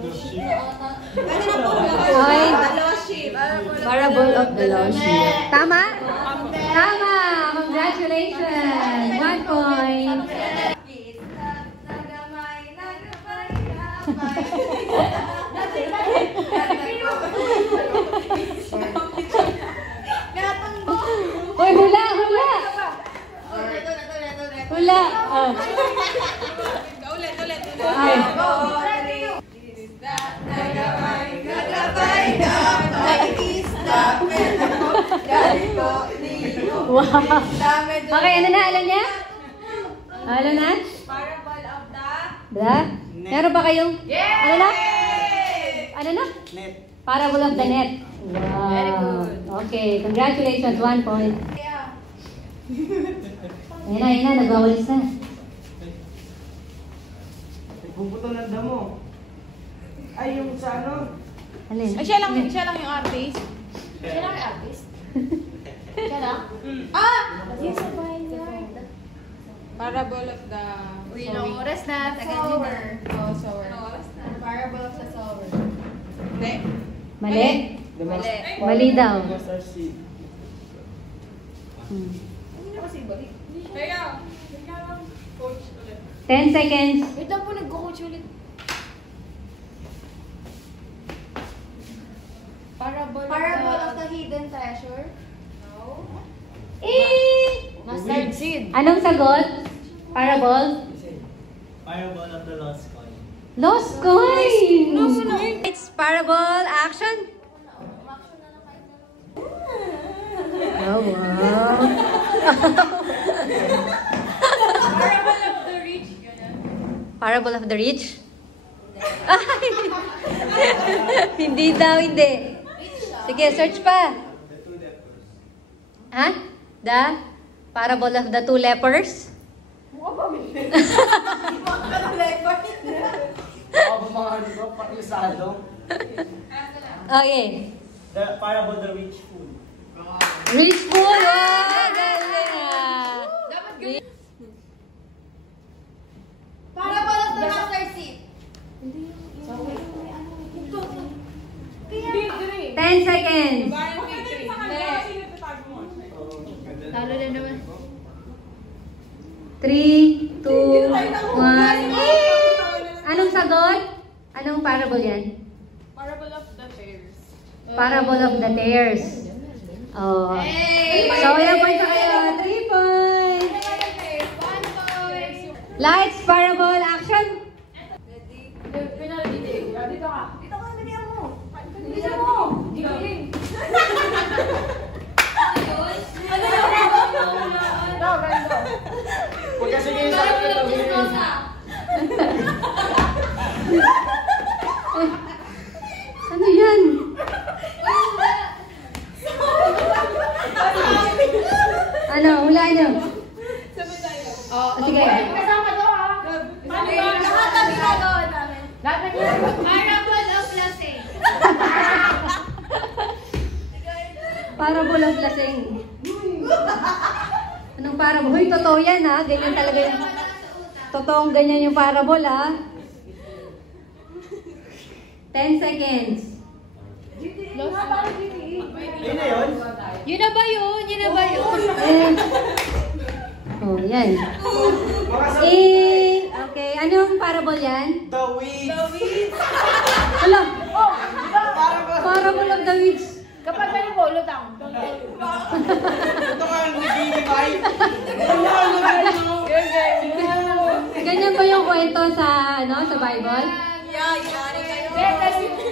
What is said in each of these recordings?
Okay. Parable of the lost sheep. Tama? Tama! Congratulations! 1 point. Uy, hula! Hula! Hula! Oh. Ay. Wow! Okay, ano na? Alam niya? Alam na? Parable of the... Da? Meron ba kayong... Ano na? Ano na? Net. Parable of the net. Wow. Very good. Okay, congratulations. 1 point. Ayun na, nagwawalis na. Nagpuputo ng damo. Ay, yung sa ano? Alin? Ay, siya lang yung artist. Siya lang yung artist? Siya lang? Ah! Yes, Parable of the... Yung oras na, sower. Oh, sower. Parable of the sower. Hindi. Mali? Mali. Mali daw. Mustard seed. Kaya, coach ulit. 10 seconds. Wait lang po, nagko-coach ulit. Parable of the hidden treasure. No. Mustard seed. Anong sagot? Parable? Fireball of the lost coin. Lost coin! It's parable. Action! Oh, wow. Parable of the rich. Parable of the rich? Hindi daw, hindi. Sige, search pa. Ha? The parable of the 2 lepers? Mga ano ba? Pakisado. Okay. The parable of the rich fool. Rich fool! Oh, galing ah. Parable of the mustard seed. 10 seconds. Talo na naman. 3, 2, 1. Anong sagot? Anong parable yan? Parable of the fairs. Parable of the tares. Oh. Hey! So, ilang points na kayo? 3 points. 1 point. Lights, parable, action. Dito ka. Dito ka, nalihan mo. Nalihan mo. Giling. Huwag kasi kayo sa akin. Ano yan? Ano? Hula nyo. Sige. Kasama to ha. Lahat ang ginagawa namin. Parable of lasing. Parable of lasing. Anong parable? Hoy, totoo yan ha. Ganyan talaga yan. Totoong ganyan yung parable ha. 10 seconds. Yun na yun? Yun na ba yun? Yun na ba yun? Oh, yan. Mga sa... Okay, anong parable yan? The weeds. Hala, Parable. parable of the weeds. Kapag ano po, lutang. Ito ka ang nag-i-divide. Ganyan ba yung kwento sa sa Bible?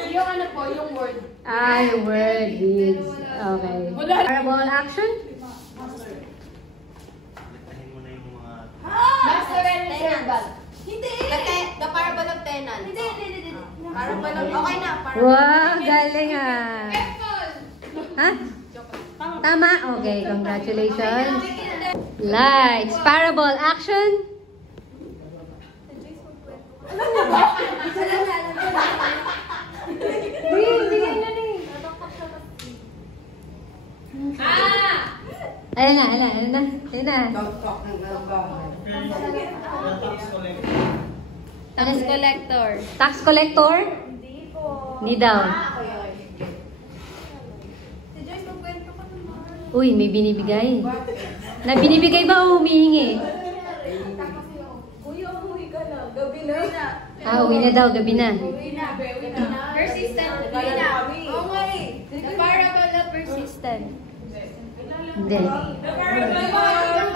Yung ano po, yung word. Ay, word weeds. Okay. Parable action? Master and servant. Hindi. The parable of tenant. Hindi. Parable of... Okay na. Wow, galing ah. Ha? Tama? Okay, congratulations. Lights, parable action? Ayan na. Tax collector. Tax collector? Hindi daw. Ako yun. Si Joyce, magkwento ka naman. Uy, may binibigay. Na binibigay ba o humihingi? Kuya, umuwi ka na. Gabi na. Ah, uwi na daw, gabi na. Uwi na. Persistent. Uwi na. Oo nga eh. The parable of persistent. Hindi.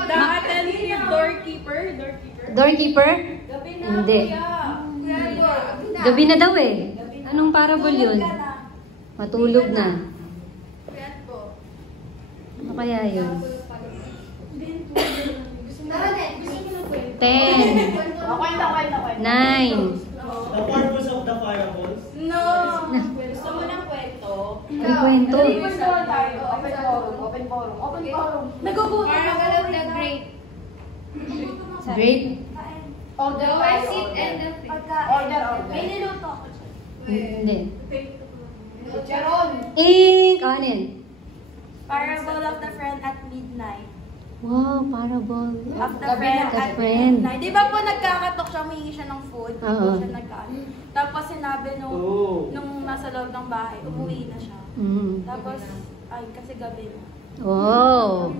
Daatan yung doorkeeper. Doorkeeper? Gabi na, Hindi. kuya. Gabi na daw eh. Anong parable yun? Matulog na. Kuya po. Ano kaya yun? Tara din. Gusto mo na kwento? 10, Kwento. 9. The purpose of the parables? No. Gusto mo ng kwento? Ang kwento. Kwentuhan tayo. Open forum. Nagbubuto Parable of the great. Great? Order The tayo. worship and the Order. May niluto ako. Hindi. Charon. Kanin. Parable of the friend at midnight. Wow, parable. Of the Gabi friend na. The at friend. midnight. Di ba po nagkakatok siya, humingi siya ng food? Hindi Oo. po siya nagkain. Tapos sinabi nung nasa loob ng bahay, umuwi na siya. Mm. Tapos, ay, kasi gabi na. Wow.